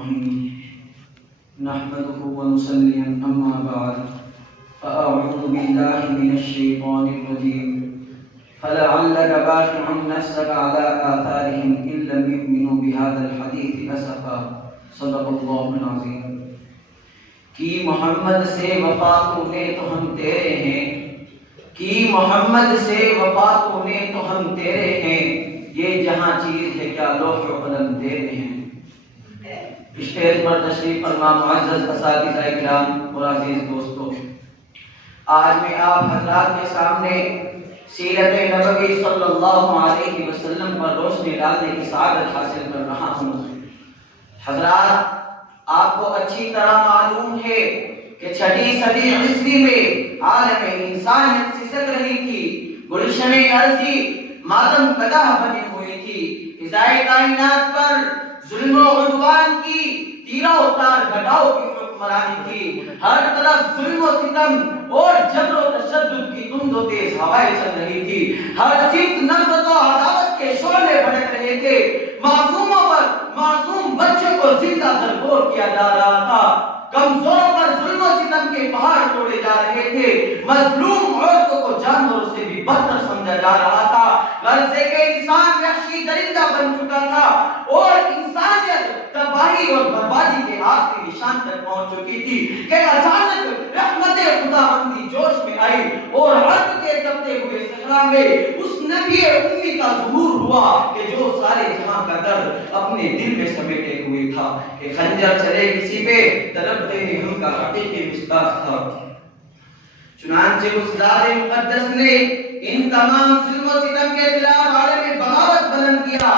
الرحيم نحمده ونصلي أما بعد فأعوذ بالله من الشيطان الرجيم فلعلك باخع نفسك على آثارهم إن لم يؤمنوا بهذا الحديث أسفا صدق الله العظيم کہ محمد سے وفا تونے تو ہم تیرے ہیں، کہ محمد سے وفا تونے تو ہم تیرے ہیں، یہ جہاں چیز ہے کیا لوح و قلم تیرے ہیں۔ اسٹیج پر تشریف فرما معزز اساتذہ کرام اور عزیز دوستو، آج میں آپ حضرات کے سامنے سیرت نبوی صلی اللہ علیہ وسلم پر روشنی ڈالنے کی سعادت حاصل کر رہا ہوں۔ حضرات، آپ کو اچھی طرح معلوم ہے کہ 6 صدی عیسوی میں عالم انسانیت سسک رہی تھی، گلشن ارضی ماتم کدہ بنی ہوئی تھی، فضائے کائنات پر ظلم و عدوان کی تیرہ اتار گھٹاؤ کی حکمرانی تھی، ہر طرف ظلم و ستم اور جبر و تشدد کی تند و تیز ہوائیں چل رہی تھی، ہر سمت نفرت و عداوت کے شعلے بھڑک رہے تھے، معصوموں پر معصوم بچوں کو زندہ درگور کیا جا رہا تھا، کمزور پر ظلم و ستم کے پہاڑ توڑے جا رہے تھے، مظلوم عورتوں کو جانوروں سے بھی بدتر سمجھا جا رہا تھا، غرضے کے انسان وحشی درندہ بن چکا تھا اور انسانیت تباہی اور بربادی کے آخری نشان تک پہنچ چکی تھی کہ اچانک رحمت خداوندی جوش میں آئی اور عرب کے تپتے ہوئے صحرا میں اس نبی امی کا ظہور ہوا کہ جو سارے جہاں کا درد اپنے دل میں سمیٹے ہوئے تھا، کہ خنجر چلے کسی پہ تڑپتے ہیں ہم کا حقیقی مصداق تھا۔ چنانچہ اس ذات مقدس نے ان تمام ظلم و ستم کے خلاف عالم بغاوت بلند کیا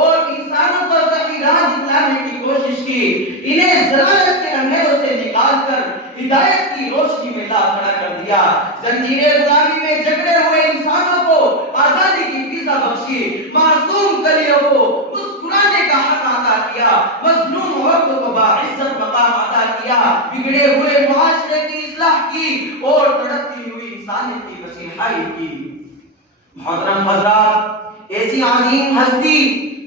اور انسانوں کو صحیح راہ دکھلانے کی کوشش کی، انہیں ضلالت کے اندھیروں سے نکال کر ہدایت کی روشنی میں لا کھڑا کر دیا، زنجیر غلامی میں جکڑے ہوئے انسانوں کو آزادی کی فضا بخشی، معصوم کلیوں کو مسکرانے کا حق عطا کیا، مظلوم عورتوں کو باعزت مقام عطا کیا، بگڑے ہوئے معاشرے کی اصلاح کی اور تڑپتی ہوئی انسانیت کی مسیحائی کی۔ محترم حضرات، ایسی عظیم ہستی،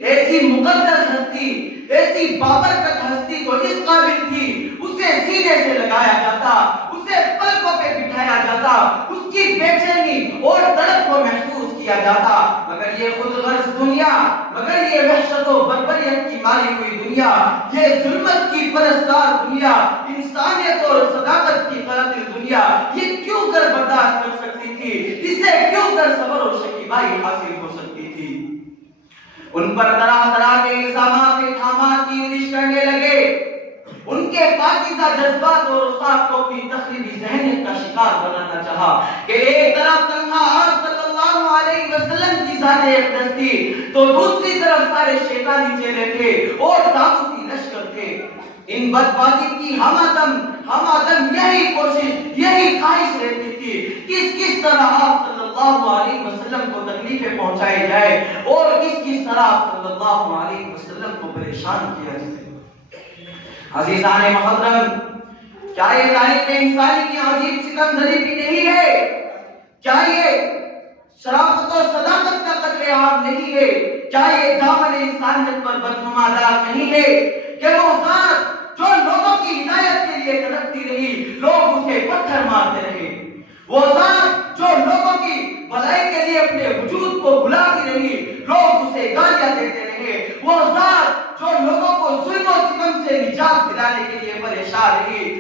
ایسی مقدس ہستی، ایسی بابرکت ہستی کو اس قابل تھی اسے سینے سے لگایا جاتا، اسے پلکوں پہ بٹھایا جاتا، اس کی بے چینی اور تڑپ کو محسوس کیا جاتا، مگر یہ خود غرض دنیا، مگر یہ وحشت و بربریت کی ماری ہوئی دنیا، یہ ظلمت کی پرستار دنیا، انسانیت اور صداقت کی قاتل دنیا یہ کیوں کر برداشت کر سکتی تھی؟ اسے کیوں کر صبر و شکیبائی حاصل ہو سکتی تھی؟ ان پر طرح طرح کے الزامات اتہامات کی ریش کرنے لگے، ان کے پاکیزہ جذبات اور اوصاف کو اپنی تخریبی ذہنیت کا شکار بنانا چاہا کہ ایک طرف تنہا آپ صلی اللہ علیہ وسلم کی ذات اقدس تھی تو دوسری طرف سارے شیطانی چیلے تھے اور طاغوتی لشکر تھے۔ ان بدباطی کی ہمادم یہی کوشش، یہی خواہش رہتی تھی کس طرح آپ صلی اللہ علیہ وسلم کو تکلیفیں پہنچائی جائے اور کس طرح آپ صلی اللہ علیہ وسلم کو پریشان کیا جائے۔ عزیزان محترم، کیا یہ تاریخ انسانی کی عجیب ستم ظریفی نہیں ہے؟ کیا یہ شرافت و صداقت کا قتل عام نہیں ہے؟ کیا یہ دامن انسانیت پر بدنما داغ نہیں ہے کہ وہ ذات جو لوگوں کی ہدایت کے لیے تڑپتی رہی، لوگ اسے پتھر مارتے رہے، وہ ذات جو لوگوں کی بھلائی کے لیے اپنے وجود کو بلاتی رہی، لوگ اسے گالیاں دیتے رہے، وہ ذات جو لوگوں کو ظلم و ستم سے نجات دلانے کے لیے پریشان رہی،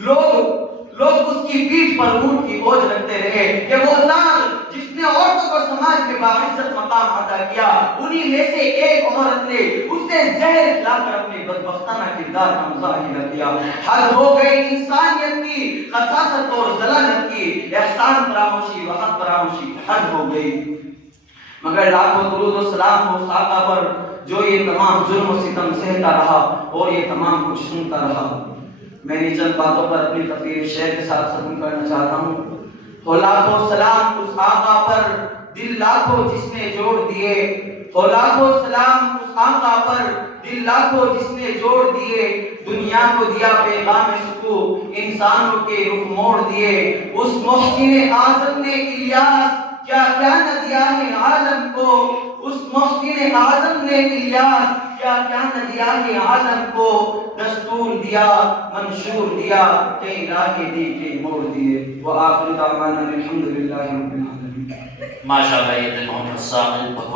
لوگ اس کی پیٹھ پر اونٹ کی بوجھ رکھتے رہے کہ وہ ذات جس نے عورتوں کو سماج میں باعزت مقام عطا کیا، انہی میں سے ایک عورت نے اسے زہر کھلا کر اپنے بدبختانہ کردار کا مظاہرہ کیا۔ حد ہو گئی انسانیت کی خساست اور ذلالت کی، احسان فراموشی و حق فراموشی حد ہو گئی۔ مگر لاکھوں درود و سلام ہو اس آقا پر جو یہ تمام ظلم و ستم سہتا رہا اور یہ تمام کچھ سنتا رہا۔ میں نے چند باتوں پر اپنی تقریر شعر کے ساتھ ختم کرنا چاہتا ہوں۔ ہو لاکھوں سلام اس آقا پر، دل لاکھوں جس نے جوڑ دیے، ہو لاکھوں سلام اس آقا پر، دل لاکھوں جس نے جوڑ دیے، دنیا کو دیا پیغام سکون، انسانوں کے رخ موڑ دیے۔ اس محسن اعظم نے الیاس کیا کیا نہ دیا ہے عالم کو اس محسن اعظم نے الیاس، کیا کیا نہ دیا ہے عالم کو، دستور دیا منشور دیا کئی راہ دی کے موڑ دیے۔ وآخر دعوانا الحمدللہ رب العالمین۔ ماشاءاللہ یہ دل محمد صاحب